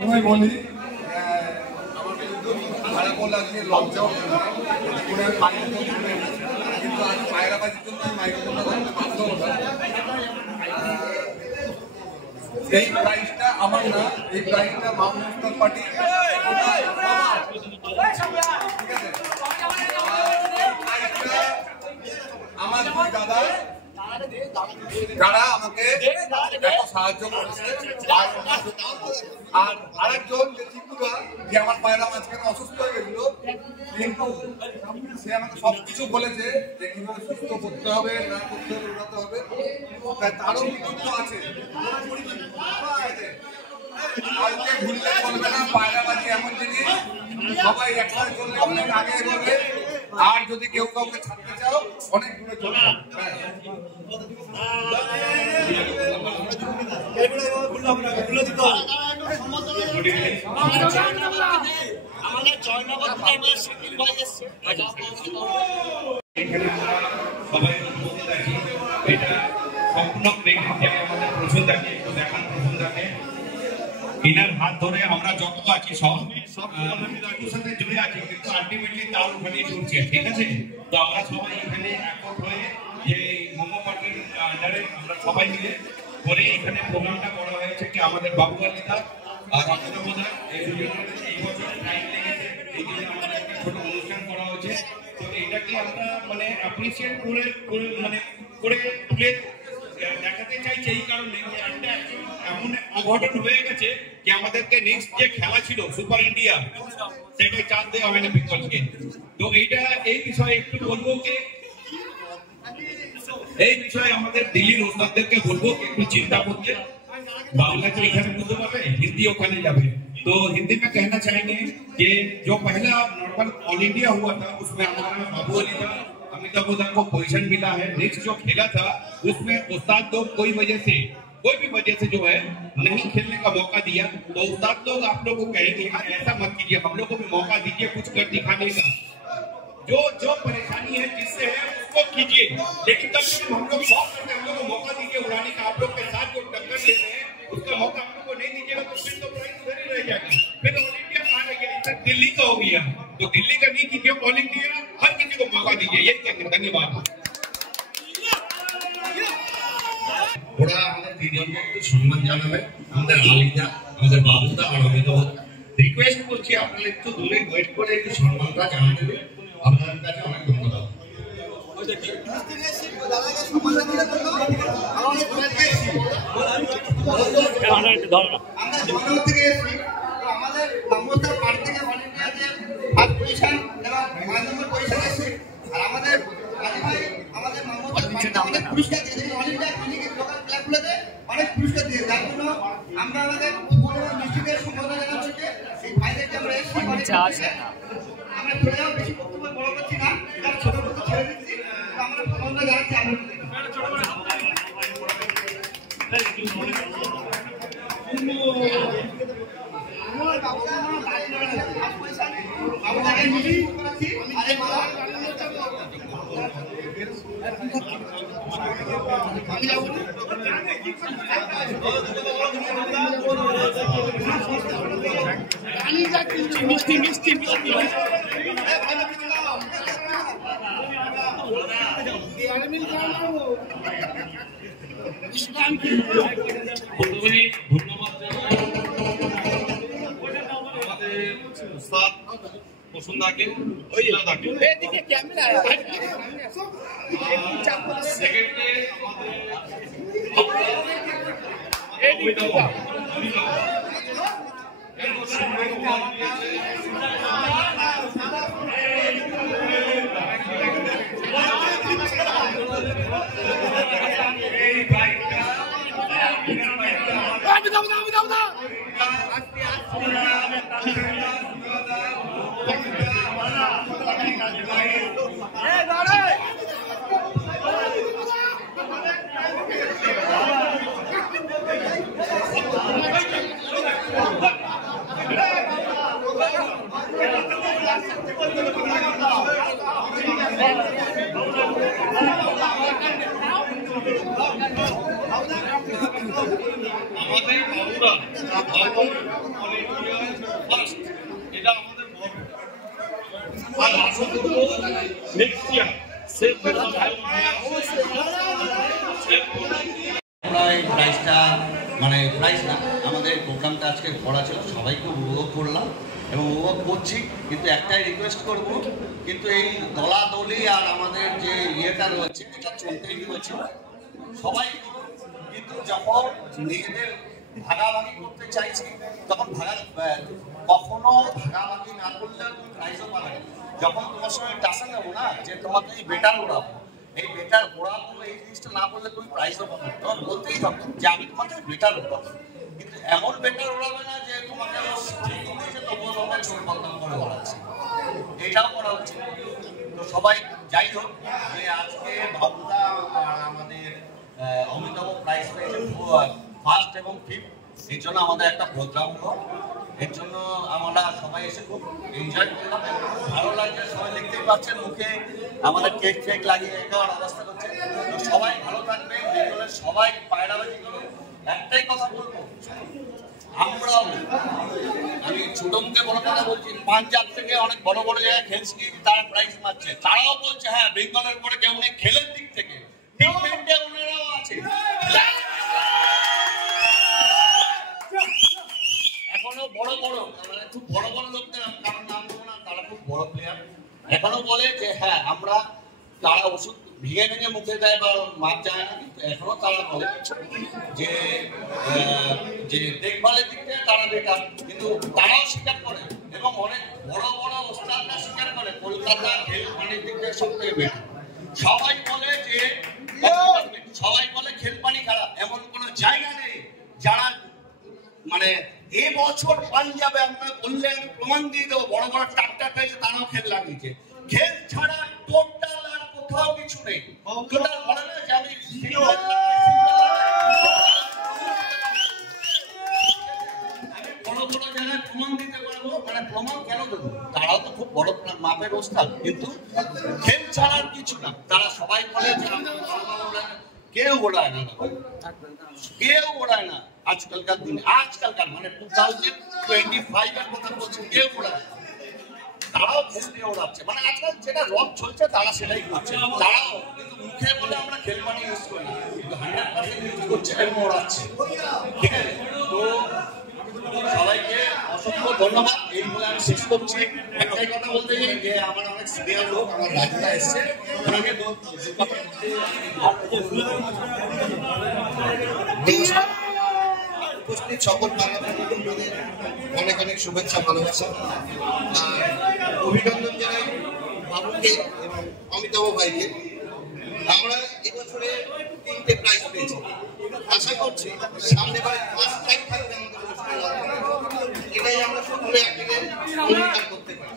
বলি আমাকে খারাপও লাগছে, লজ্জাও কিন্তু আজ পায়রাবাজির জন্য মাইক্রোফোনটা ধরতে বাধ্য হলাম। এই প্রাইজটা আমার না, এই প্রাইজটা মামুন উস্তাদ পার্টি। ঠিক আছে, আমার দুই দাদা যারা আমাকে সাহায্য করেছে, আর আরেকজন যে চিকুরা যে আমার পায়রা মাঝখানে অসুস্থ হয়ে গেছিল, কিন্তু সে আমাকে সবকিছু বলেছে যে কিভাবে সুস্থ করতে হবে, না করতে হবে, উড়াতে হবে, তারও কৃতিত্ব আছে। আজকে ভুললে চলবে না, পায়রাবাজি এমন জিনিস সবাই একসাথে চললে অনেক আগে এগোবে। আর যদি কেউ কাউকে ছাড়তে চাও অনেক দূরে চলে যাবে। ইনার হাত ধরে আমরা যত আছি সব সাথে জুড়ে আছি, কিন্তু আলটিমেটলি তার ওখানে জুড়ছে। ঠিক আছে, তো আমরা সবাই এখানে একমত হয়ে যে মোমো পার্টির আন্ডারে আমরা সবাই মিলে করে এখানে প্রোগ্রামটা করা হয়েছে কি আমাদের বাবু আলিদা আর রচনা এই দুজনের এই বছর টাইম লেগেছে, এই জন্য আমাদের একটা ছোট অনুষ্ঠান করা হয়েছে। তো এটাকে আমরা মানে অ্যাপ্রিসিয়েট করে মানে করে তুলে দেখাতে চাইছি এই কারণে যে একটা এমন অঘটন হয়ে গেছে যে আমাদেরকে নেক্সট যে খেলা ছিল সুপার ইন্ডিয়া, সেটা চান্স দেওয়া হয় না বেঙ্গলকে। তো এইটা এই বিষয়ে একটু বলবো যে এই বিষয়ে আমাদের দিল্লির ওস্তাদদেরকে বলবো একটু চিন্তা করতে। बांग्ला तो इधर बुद्ध बाबे हिंदी ओखाने जावे। तो हिंदी में कहना चाहेंगे कि जो पहला नॉर्मल ऑल इंडिया हुआ था उसमें हमारा बाबू अली था, अमिताभ बच्चन को पोजीशन मिला है। नेक्स्ट जो खेला था उसमें उस्ताद लोग कोई भी वजह से जो है नहीं खेलने का मौका दिया। तो उस्ताद लोग आप लोगों को कहेंगे ऐसा मत कीजिए, हम लोग को भी मौका दीजिए कुछ कर दिखाने का। जो परेशानी है जिससे है उसको कीजिए, लेकिन तब हम लोग शौक करते हैं, हम लोग को मौका दीजिए उड़ाने का। आप लोग के साथ जो टक्कर दे रहे हैं उसका मौका हम लोग को नहीं दीजिएगा तो फिर तो प्राइस उधर ही रह जाएगा। फिर ऑल इंडिया कहाँ रह गया? इधर दिल्ली का हो गया। तो दिल्ली का नहीं कीजिए, ऑल इंडिया हर किसी को मौका दीजिए, यही कहेंगे। धन्यवाद। ওরা আমাদের তিনজনকে একটু সম্মান জানাবে, আমাদের আলিদা, আমাদের বাবুদা আর অমিতাভ। রিকোয়েস্ট করছি আপনারা একটু দূরে ওয়েট করে একটু সম্মানটা জানিয়ে দেবেন। আপনাদের কাছে অনেক ধন্যবাদ। অনেক পুরস্কার দিয়ে যার জন্য আমরা আমাদের ডিস্ট্রিক্টের সম্বোধনা জানাচ্ছি যে এই ভাইদেরকে আমরা আমরা চলে যাওয়া বেশি বক্তব্য বড় করছি না, তার ছোট ছোট ছেড়ে দিচ্ছি। আমরা সম্বোধনা জানাচ্ছি মিষ্টি মিষ্টি মিষ্টি বসুন্ধাকে এদিকে ক্যামেরা সেকেন্ডে আমাদের বাবুরা আজকে পড়া ছিল, সবাইকে উপভোগ করলাম এবং উপভোগ করছি। কিন্তু একটাই রিকোয়েস্ট করব, কিন্তু এই দলাদলি আর আমাদের যে ইয়েটা রয়েছে এটা চলতেই রয়েছে। সবাই কিন্তু যখন নিজেদের ভাগাভাগি করতে চাইছি তখন কখনো ভাগাভাগি না করলে তুমি প্রাইজও পাবে না। যখন তোমার সঙ্গে টাসা নেবো না যে তোমাকে এই বেটার ওড়াবো, এই বেটার ওড়াবো এই জিনিসটা না করলে তুমি প্রাইজও পাবে না। তোমার বলতেই হবে যে আমি তোমাকে বেটার ওড়াবো, কিন্তু এমন বেটার ওড়াবে না যে তোমাকে তবুও তোমাকে ছোট বদনাম করে ওড়াচ্ছে, এটাও করা উচিত। তো সবাই যাই হোক, যে আজকে বাবুদা আর আমাদের অমিতাভ প্রাইজ পেয়েছে ফার্স্ট এবং ফিফথ, এর জন্য আমাদের একটা প্রোগ্রাম হলো। এর জন্য আমরা সবাই এসে খুব এনজয় করলাম, ভালো লাগছে। সবাই দেখতেই পাচ্ছেন মুখে আমাদের কেক ফেক লাগিয়ে একেবারে অবস্থা করছে। তো সবাই ভালো থাকবেন, বেঙ্গলের সবাই পায়রাবাজি করবেন। একটাই কথা বলবো, আমরাও, আমি ছোট মুখে বড় কথা বলছি, পাঞ্জাব থেকে অনেক বড় বড় জায়গায় খেলছি, তারা প্রাইজ পাচ্ছে, তারাও বলছে হ্যাঁ বেঙ্গলের পরে কেউ নেই খেলের দিক থেকে, ওনারাও আছে। এখনো বড় বড় মানে খুব বড় বড় লোকদের কারণ নাম দেবো না, তারা খুব বড় প্লেয়ার, এখনো বলে যে হ্যাঁ আমরা, তারা ওষুধ ভেঙে ভেঙে মুখে দেয় বা মাপ যায় না, কিন্তু এখনো তারা বলে যে দেখভালের দিক থেকে তারা বেকার, কিন্তু তারাও স্বীকার করে এবং অনেক বড় বড় ওস্তাদরা স্বীকার করে কলকাতা খেল পানির দিক থেকে সব থেকে বেকার। সবাই বলে যে সবাই বলে খেল পানি খারাপ, এমন কোনো জায়গা নেই যারা মানে এবছর পাঞ্জাবে আমরা বললে আমি প্রমাণ দিয়ে দেবো, বড় বড় ট্রাক্টর পেয়েছে তারাও খেল লাগিয়েছে। খেল ছাড়া টোটাল আর কোথাও কিছু নেই। টোটাল বলে না যে আমি বড় বড় জায়গায় প্রমাণ দিতে পারবো, মানে প্রমাণ কেন দেবো, তারাও তো খুব বড় মাপের ওস্তাদ, কিন্তু খেল ছাড়া আর কিছু না। তারা সবাই বলে যে কেউ ওড়ায় না, কেউ ওড়ায় না আজকালকার দিনে, আজকালকার মানে 2025 এর কথা বলছি, কেউ ওড়ায়, তারাও খেল দিয়ে ওড়াচ্ছে। মানে আজকাল যেটা রক চলছে তারা সেটাই করছে, তারাও কিন্তু মুখে বলে আমরা খেল পানি ইউজ করি না, কিন্তু 100% ইউজ করছে এবং ওড়াচ্ছে। ঠিক আছে, তো সবাইকে অসংখ্য ধন্যবাদ। এই বলে আমি শেষ করছি। একটাই কথা বলতে চাই যে আমার অনেক সিনিয়র লোক, আমার রাজুদা এসছে, ওনাকে উপস্থিত সকল বাংলাদেশের অনেক অনেক শুভেচ্ছা ভালোবাসা আর অভিনন্দন জানাই বাবুকে এবং অমিতাভ ভাইকে। আমরা এবছরে 3টে প্রাইজ পেয়েছি, আশা করছি সামনে বারে 5টাই থাকবে আমাদের, এটাই আমরা সকলে একদিকে অঙ্গীকার করতে পারি।